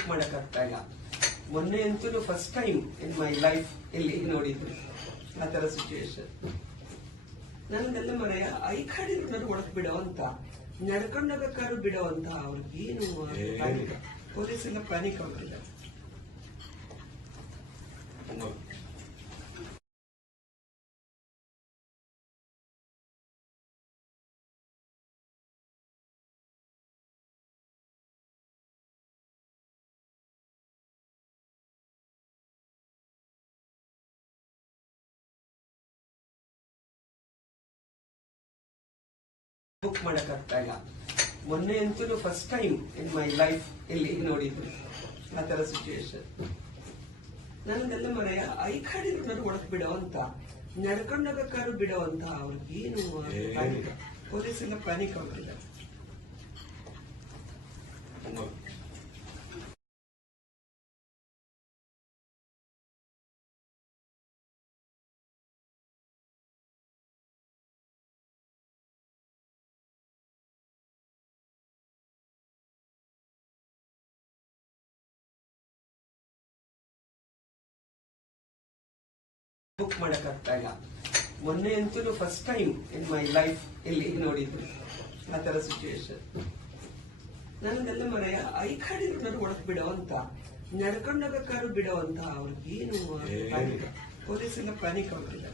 Book ಮಾಡಕ್ಕಾಗ್ತಾ ಇಲ್ಲ. ಮೊನ್ನೆ ಅಂತೂ first time in my life ಇಲ್ಲಿ ನೋಡಿದ್ರು ಆ ತರ ಸಿಚುಯೇಷನ್. ನನ್ಗೆಲ್ಲ ಮರೆಯ ಐ ಕಾರ್ಡ್ ಇರೋರು ಒಳಗ್ ಬಿಡೋ ಅಂತ, ನಡ್ಕೊಂಡೋಗಕ್ಕಾರು ಬಿಡೋ ಅಂತ ಅವ್ರಿಗೇನು ಪ್ಯಾನಿಕ್. ಪೊಲೀಸ್ ಎಲ್ಲ ಪ್ಯಾನಿಕ್ ಆಗ್ತಿಲ್ಲ. ಬುಕ್ ಮಾಡಕ್ಕಾಗ್ತಾ ಇಲ್ಲ. ಮೊನ್ನೆ ಅಂತೂ first time in my life ಇಲ್ಲಿ ನೋಡಿದ್ರು ಆ ತರ ಸಿಚುಯೇಷನ್. ನನ್ಗೆಲ್ಲ ಮರೆಯ ಐ ಕಾರ್ಡ್ ಇರೋರು ಒಳಗ್ ಬಿಡೋ ಅಂತ, ನಡ್ಕೊಂಡೋಗಕ್ಕಾರು ಬಿಡೋ ಅಂತ ಅವ್ರಿಗೇನು ಪ್ಯಾನಿಕ್. ಪೊಲೀಸ್ ಎಲ್ಲ ಪ್ಯಾನಿಕ್ ಆಗ್ತಿಲ್ಲ. ಬುಕ್ ಮಾಡಕ್ಕಾಗ್ತಾ ಇಲ್ಲ. ಮೊನ್ನೆ ಅಂತೂ first time in my life ಇಲ್ಲಿ ನೋಡಿದ್ರು ಆ ತರ ಸಿಚುಯೇಷನ್. ನನ್ಗೆಲ್ಲ ಮರೆಯ ಐ ಕಾರ್ಡ್ ಇರೋರು ಒಳಗ್ ಬಿಡೋ ಅಂತ, ನಡ್ಕೊಂಡೋಗಕ್ಕಾರು ಬಿಡೋ ಅಂತ ಅವ್ರಿಗೇನು ಪ್ಯಾನಿಕ್. ಪೊಲೀಸ್ ಎಲ್ಲ ಪ್ಯಾನಿಕ್ ಆಗ್ತಿಲ್ಲ.